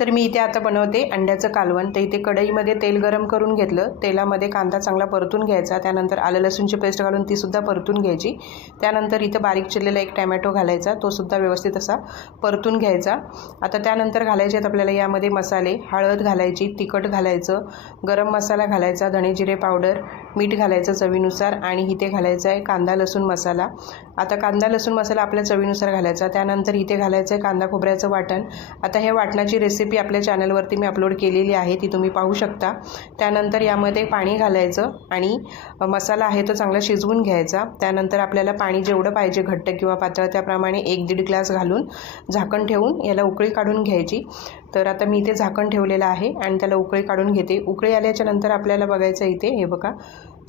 तर मी इथे आता बनवते अंड्याचं कालवण। तर इथे कढईमध्ये तेल गरम करून घेतलं, तेलामध्ये कांदा चांगला परतून घ्यायचा, त्यानंतर आलं लसूणची पेस्ट घालून ती सुद्धा परतून घ्यायची। त्यानंतर इथं बारीक चिरलेला एक टोमॅटो घालायचा, तो सुद्धा व्यवस्थित असा परतून घ्यायचा। आता त्यानंतर घालायचे आहेत आपल्याला यामध्ये मसाले, हळद घालायची, तिखट घालायचं, गरम मसाला घालायचा, धणे जिरे पावडर, मीठ घालायचं चवीनुसार आणि इथे घालायचा आहे कांदा लसूण मसाला। आता कांदा लसूण मसाला आपल्या चवीनुसार घालायचा। त्यानंतर इथे घालायचं आहे कांदा खोबऱ्याचं वाटण। आता हे वाटणाची रेसिपी आपल्या चॅनलवरती मी अपलोड केलेली आहे, ती तुम्ही पाहू शकता। त्यानंतर यामध्ये पाणी घालायचं आणि मसाला आहे तो चांगला शिजवून घ्यायचा। त्यानंतर आपल्याला पाणी जेवढं पाहिजे घट्ट किंवा पातळ त्याप्रमाणे 1-1.5 ग्लास घालून झाकण ठेवून याला उकळी काढून घ्यायची। तर आता मी इथे झाकण ठेवलेलं आहे आणि त्याला उकळी काढून घेते। उकळी आल्याच्या नंतर आपल्याला बघायचं इथे हे बघा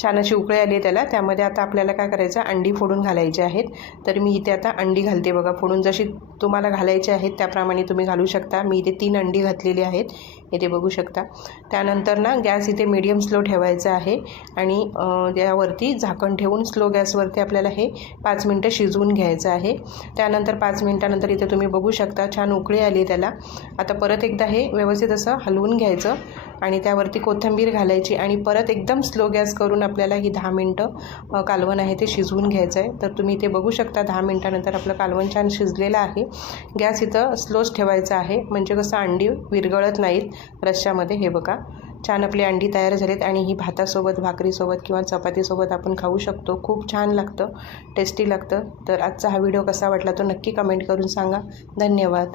छान अशी उकळी आली आहे त्याला। त्यामध्ये आता आपल्याला काय करायचं, अंडी फोडून घालायची आहेत। तर मी इथे आता अंडी घालते बघा फोडून, जशी तुम्हाला घालायची आहेत त्याप्रमाणे तुम्ही घालू शकता। मी इथे 3 अंडी घातलेली आहेत, इथे बघू शकता। त्यानंतर ना गॅस इथे मीडियम स्लो ठेवायचा आहे आणि त्यावरती झाकण ठेवून स्लो गॅसवरती आपल्याला हे 5 मिनटं शिजवून घ्यायचं आहे। त्यानंतर 5 मिनटानंतर इथे तुम्ही बघू शकता छान उकळी आली त्याला। आता परत एकदा हे व्यवस्थित असं हलवून घ्यायचं आणि त्यावरती कोथिंबीर घालायची आणि परत एकदम स्लो गॅस करून आपल्याला ही 10 मिनटं कालवण आहे ते शिजवून घ्यायचं आहे। तर तुम्ही इथे बघू शकता 10 मिनटानंतर आपलं कालवण छान शिजलेलं आहे। गॅस इथं स्लोच ठेवायचा आहे, म्हणजे कसं अंडी विरघळत नाहीत रश्श्यामध्ये। हे बघा छान आपली अंडी तयार झालीत आणि ही भातासोबत, भाकरीसोबत किंवा चपातीसोबत आपण खाऊ शकतो। खूप छान लागतं, टेस्टी लागतं। तर आजचा हा व्हिडिओ कसा वाटला तो नक्की कमेंट करून सांगा। धन्यवाद।